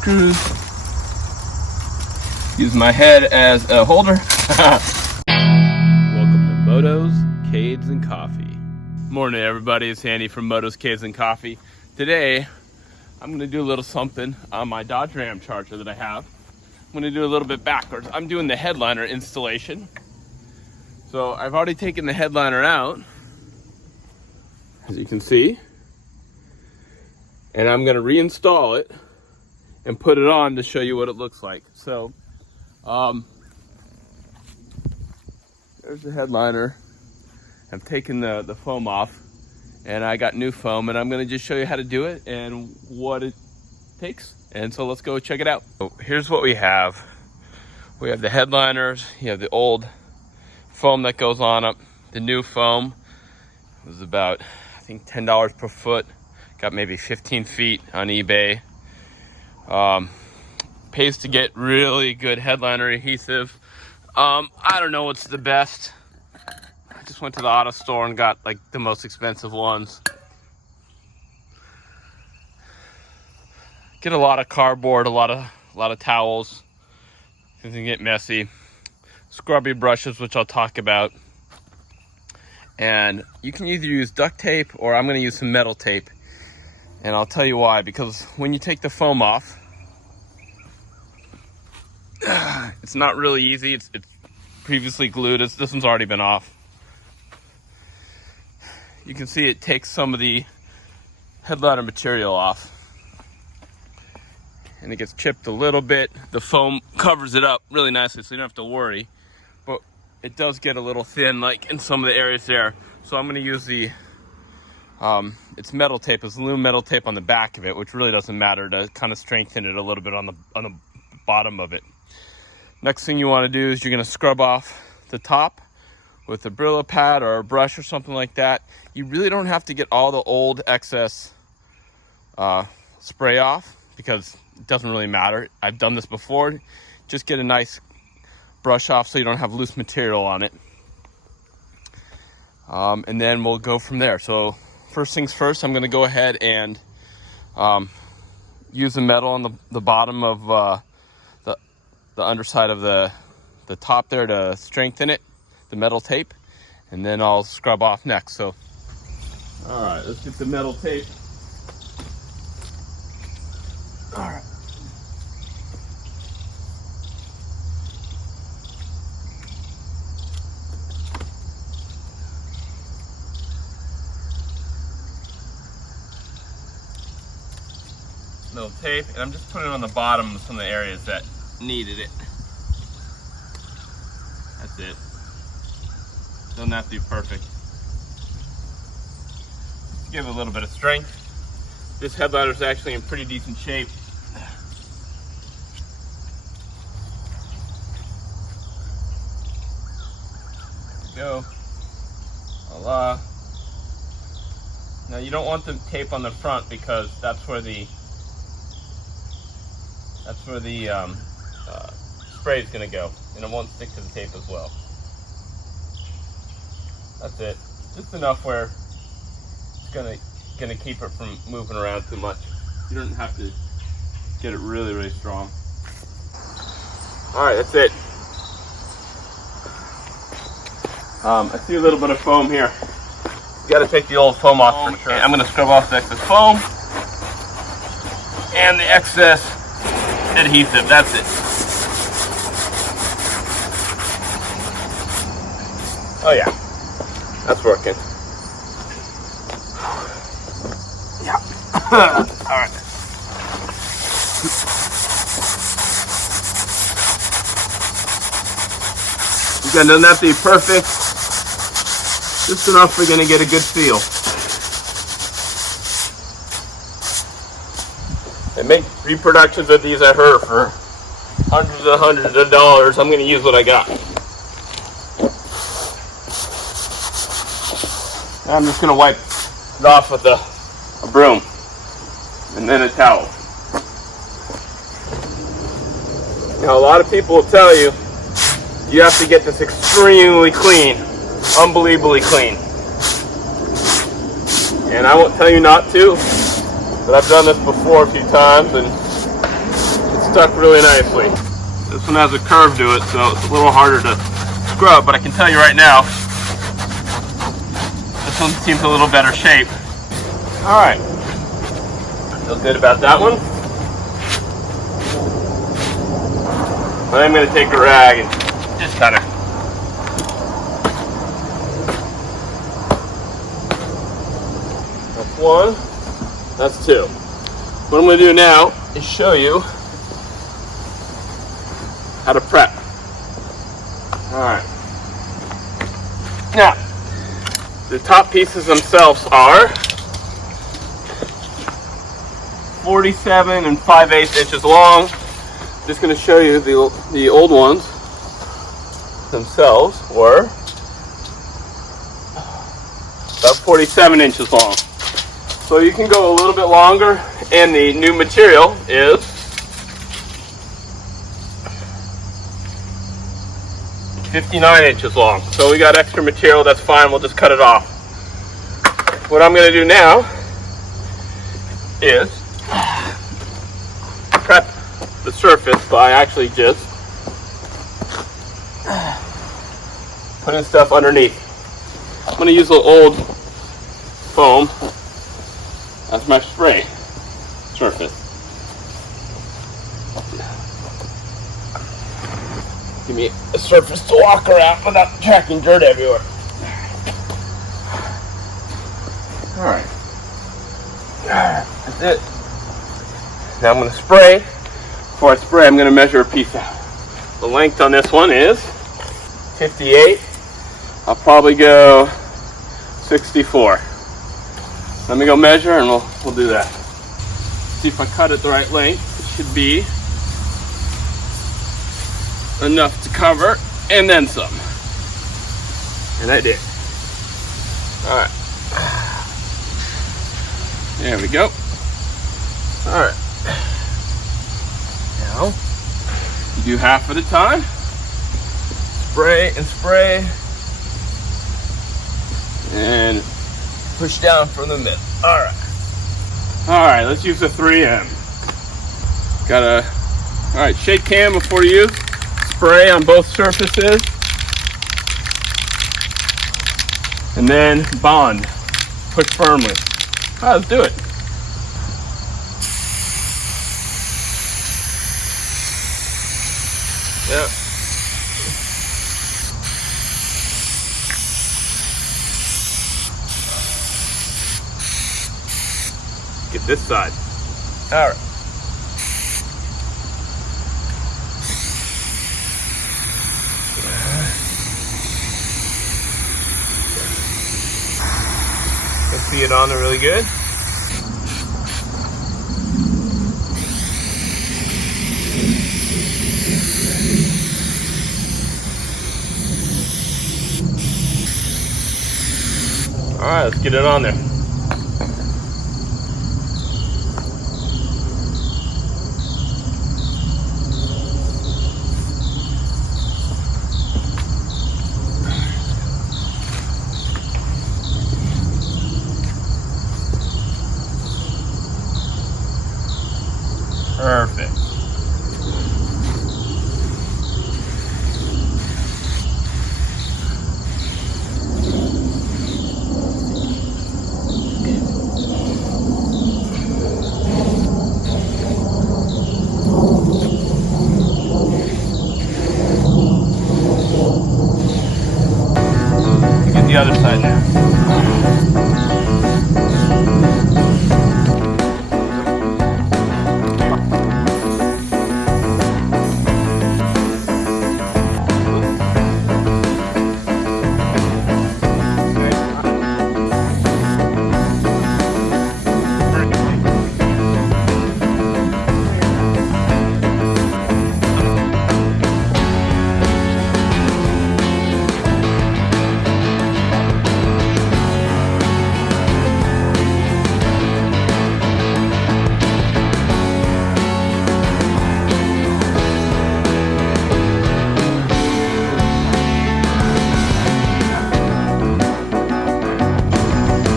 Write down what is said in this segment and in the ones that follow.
screws. Use my head as a holder. Welcome to Motos, Cades, and Coffee. Morning everybody, it's Andy from Motos, Cades, and Coffee. Today, I'm gonna do a little something on my Dodge Ramcharger that I have. I'm gonna do a little bit backwards. I'm doing the headliner installation. So I've already taken the headliner out, as you can see. And I'm gonna reinstall it and put it on to show you what it looks like. So, there's the headliner. I've taken the foam off and I got new foam, and I'm gonna just show you how to do it and what it takes. And so let's go check it out. So here's what we have. We have the headliners, you have the old foam that goes on up. The new foam was about, I think, $10 per foot. Got maybe 15 feet on eBay. Pays to get really good headliner adhesive. I don't know what's the best. I just went to the auto store and got like the most expensive ones. Get a lot of cardboard, a lot of towels. Things can get messy. Scrubby brushes, which I'll talk about. And you can either use duct tape or I'm gonna use some metal tape. And I'll tell you why, because when you take the foam off, it's not really easy. It's previously glued. This one's already been off. You can see it takes some of the headliner material off. And it gets chipped a little bit. The foam covers it up really nicely, so you don't have to worry. But it does get a little thin, like in some of the areas there. So I'm gonna use the, it's metal tape, it's aluminum metal tape on the back of it, which really doesn't matter, to kind of strengthen it a little bit on the bottom of it. Next thing you want to do is you're going to scrub off the top with a Brillo pad or a brush or something like that. You really don't have to get all the old excess spray off, because it doesn't really matter. I've done this before. Just get a nice brush off so you don't have loose material on it. And then we'll go from there. So first things first, I'm going to go ahead and use the metal on the bottom of the underside of the top there to strengthen it, the metal tape, and then I'll scrub off next. So, all right, let's get the metal tape. All right. Metal tape, and I'm just putting it on the bottom of some of the areas that needed it. That's it. Doesn't have to be perfect. Give it a little bit of strength. This headliner is actually in pretty decent shape. There we go. Voila. Now you don't want the tape on the front, because that's where the spray is going to go, and it won't stick to the tape as well. That's it. Just enough where it's gonna keep it from moving around too much. You don't have to get it really, really strong. All right, that's it. I see a little bit of foam here. You got to take the old foam off for sure. I'm going to scrub off the excess foam and the excess adhesive. That's it. Oh yeah, that's working. Yeah. All right. Again, doesn't have to be perfect. Just enough we're gonna get a good feel. They make reproductions of these, I heard, for hundreds of dollars. I'm gonna use what I got. I'm just going to wipe it off with a broom and then a towel. Now, a lot of people will tell you, you have to get this extremely clean, unbelievably clean. And I won't tell you not to, but I've done this before a few times, and stuck really nicely. This one has a curve to it, so it's a little harder to scrub, but I can tell you right now, this one seems a little better shape. All right, feel good about that one. But I'm going to take a rag and just kind of that's one, that's two. What I'm going to do now is show you how to prep. Alright. Now, the top pieces themselves are 47 and 5/8 inches long. I'm just going to show you the old ones themselves were about 47 inches long. So you can go a little bit longer, and the new material is 59 inches long. So we got extra material, that's fine, we'll just cut it off. What I'm going to do now is prep the surface by actually just putting stuff underneath. I'm going to use a little old foam as my spray surface. Give me a surface to walk around without tracking dirt everywhere. Alright. That's it. Now I'm going to spray. Before I spray, I'm going to measure a piece out. The length on this one is 58. I'll probably go 64. Let me go measure and we'll do that. See if I cut it the right length. It should be enough to cover and then some. And I did. Alright. There we go. Alright. Now, you do half at a time. Spray and spray. And push down from the middle. Alright. Alright, let's use the 3M. Alright, shake cam before you use. Spray on both surfaces. And then bond. Push firmly. Alright, let's do it. Yep. Get this side. All right. Let's see it on there really good. All right, let's get it on there. Perfect. Get the other side now.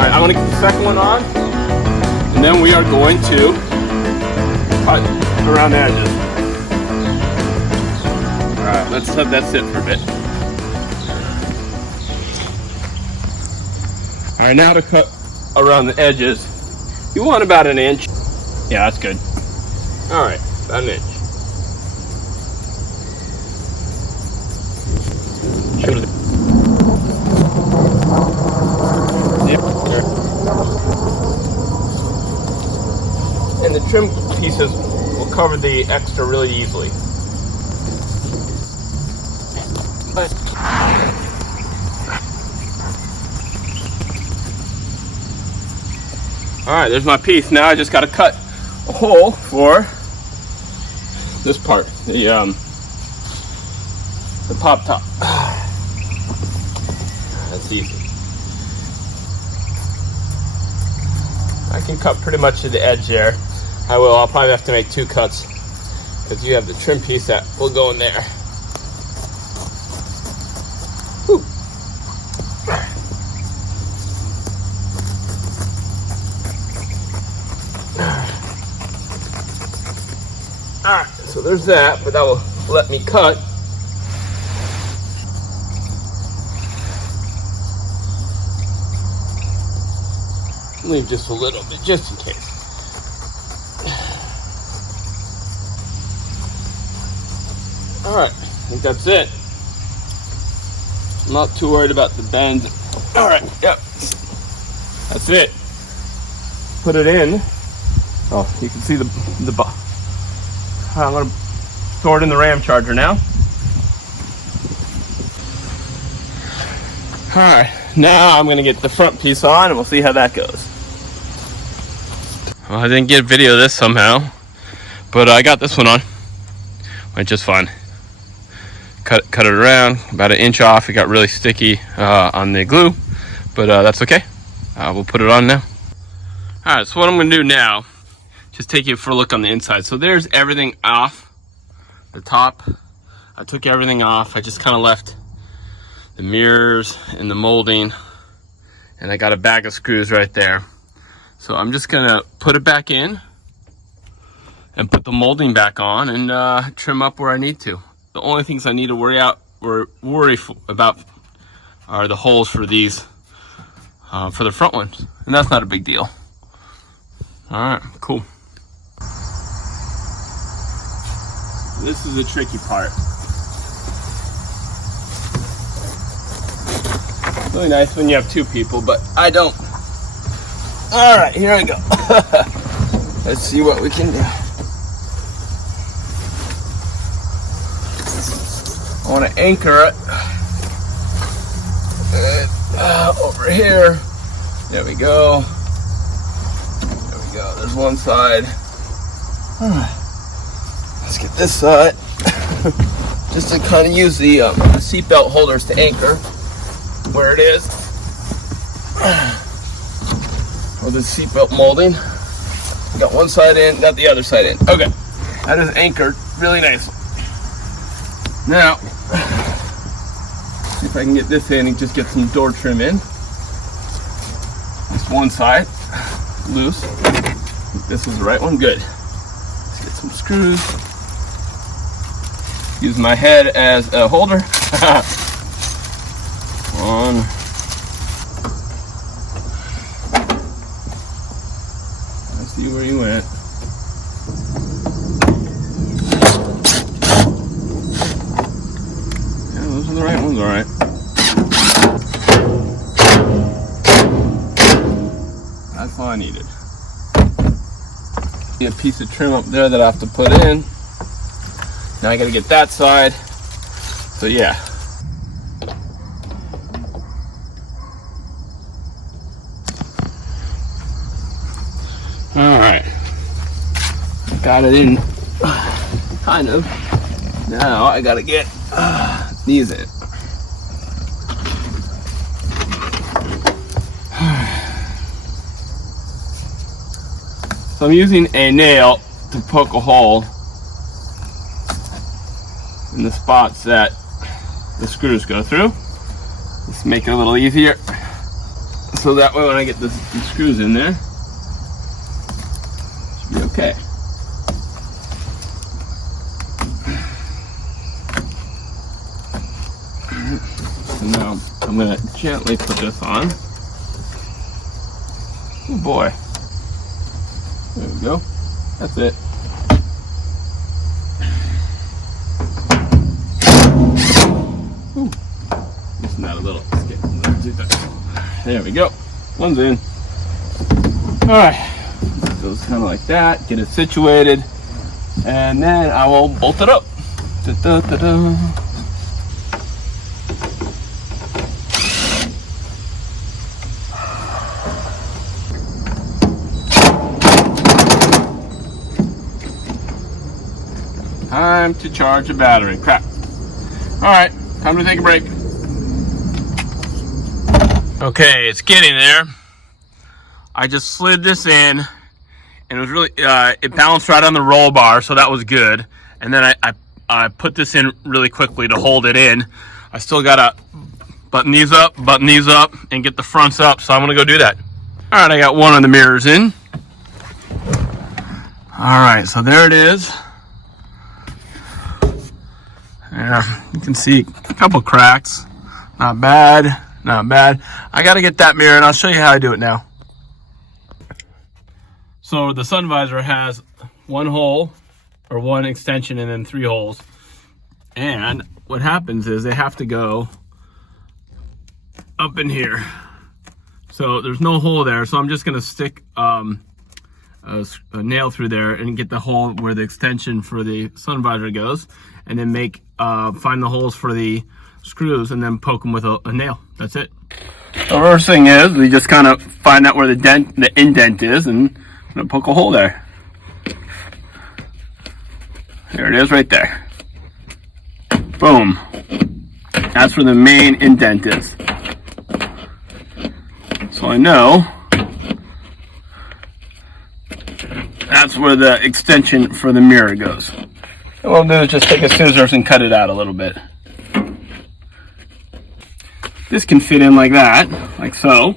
Alright, I want to get the second one on, and then we are going to cut around the edges. Alright, let's let that sit for a bit. Alright, now to cut around the edges. You want about an inch. Yeah, that's good. Alright, about an inch. And the trim pieces will cover the extra really easily. But alright, there's my piece. Now I just got to cut a hole for this part, the pop top. That's easy. I can cut pretty much to the edge there. I'll probably have to make 2 cuts because you have the trim piece that will go in there. Whew. Alright, so there's that, but that will let me cut. Leave just a little bit, just in case. Alright, I think that's it. I'm not too worried about the bend. Alright, yep. That's it. Put it in. Oh, you can see the I'm going to throw it in the Ramcharger now. Alright, now I'm going to get the front piece on and we'll see how that goes. Well, I didn't get video of this somehow, but I got this one on. Went just fine. Cut it around, about 1 inch off. It got really sticky on the glue, but that's okay. We'll put it on now. Alright, so what I'm going to do now, just take you for a look on the inside. So there's everything off the top. I took everything off. I just kind of left the mirrors and the molding, and I got a bag of screws right there. So I'm just gonna put it back in and put the molding back on and trim up where I need to. The only things I need to worry about are the holes for these, for the front ones, and that's not a big deal. All right, cool. This is the tricky part. Really nice when you have 2 people, but I don't. All right, here I go. Let's see what we can do. I want to anchor it over here. There we go. There we go. There's one side. Let's get this side. Just to kind of use the seatbelt holders to anchor where it is. Or the seatbelt molding. Got one side in, got the other side in. Okay, that is anchored really nicely. Now, see if I can get this in and just get some door trim in. This one side, loose. This is the right one, good. Let's get some screws. Use my head as a holder. One. See where you went. Yeah, those are the right ones, all right. That's all I needed. A piece of trim up there that I have to put in. Now I gotta get that side. So yeah. Alright, got it in, kind of. Now I gotta get these in. So I'm using a nail to poke a hole in the spots that the screws go through. Just make it a little easier. So that way when I get the screws in there, be okay. I'm gonna gently put this on. Oh boy. There we go. That's it. Ooh. Isn't that a little skip? There we go. One's in. Alright. Goes kind of like that. Get it situated. And then I will bolt it up. Da-da-da-da. Time to charge the battery. Crap. Alright, time to take a break. Okay, it's getting there. I just slid this in, and it was really, it balanced right on the roll bar, so that was good. And then I put this in really quickly to hold it in. I still gotta button these up, and get the fronts up, so I'm gonna go do that. Alright, I got one of the mirrors in. Alright, so there it is. Yeah, you can see a couple cracks. Not bad, not bad. I gotta get that mirror, and I'll show you how I do it now. So the sun visor has one hole, or one extension, and then 3 holes. And what happens is they have to go up in here. So there's no hole there, so I'm just gonna stick a nail through there and get the hole where the extension for the sun visor goes, and then find the holes for the screws, and then poke them with a nail. That's it. The first thing is we just kind of find out where the indent is, and I'm gonna poke a hole there. There it is, right there. Boom. That's where the main indent is. So I know that's where the extension for the mirror goes. And what I'll do is just take a scissors and cut it out a little bit. This can fit in like that, like so.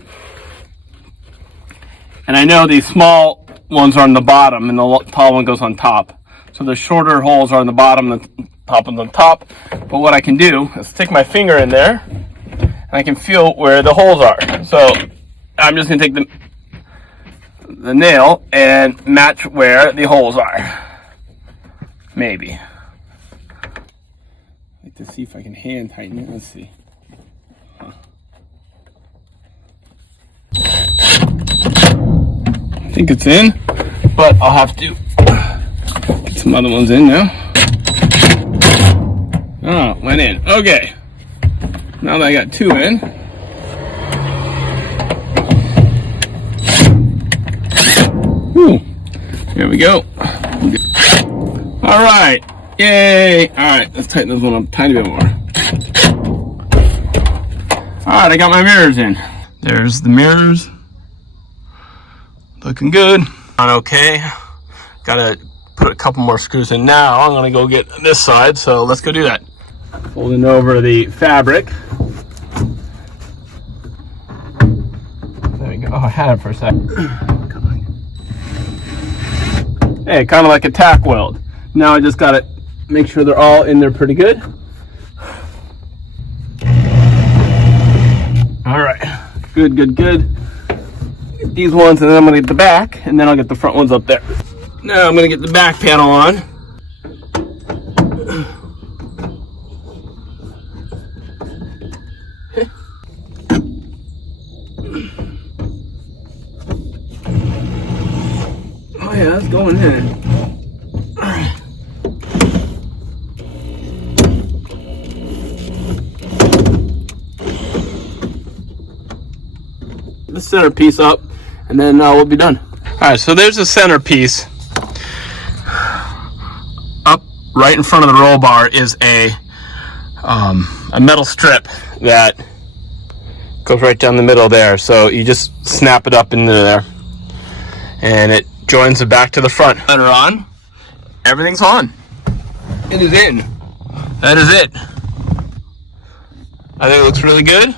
And I know these small ones are on the bottom and the tall one goes on top. So the shorter holes are on the bottom and the top on the top. But what I can do is stick my finger in there, and I can feel where the holes are. So I'm just gonna take the nail and match where the holes are. Maybe. I'd like to see if I can hand tighten it. Let's see. I think it's in, but I'll have to get some other ones in now. Oh, went in. Okay. Now that I got 2 in. Whew. Here we go. All right. Yay. All right. Let's tighten this one up a tiny bit more. All right. I got my mirrors in. There's the mirrors. Looking good. Okay. Gotta put a couple more screws in now. I'm gonna go get this side, so let's go do that. Folding over the fabric. There we go. Oh, I had it for a second. Hey, kind of like a tack weld. Now I just gotta make sure they're all in there pretty good. All right, good, good, good. Get these ones, and then I'm gonna get the back, and then I'll get the front ones up there. Now I'm gonna get the back panel on. Oh yeah, that's going in. The centerpiece up, and then we'll be done. All right, so there's the centerpiece. Up right in front of the roll bar is a metal strip that goes right down the middle there. So you just snap it up into there, and it joins the back to the front. Letter on. Everything's on. It is in. That is it. I think it looks really good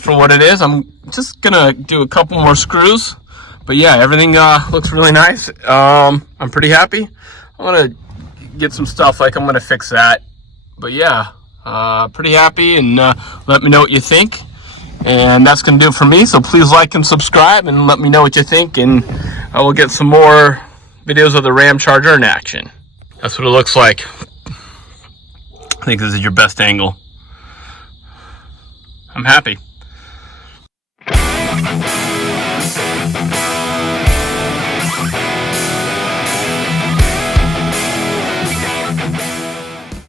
for what it is. I'm just gonna do a couple more screws, but yeah, everything looks really nice. I'm pretty happy. I'm gonna get some stuff, like I'm gonna fix that, but yeah, Pretty happy, and let me know what you think. And that's going to do it for me. So please like and subscribe and let me know what you think. And I will get some more videos of the Ramcharger in action. That's what it looks like. I think this is your best angle. I'm happy.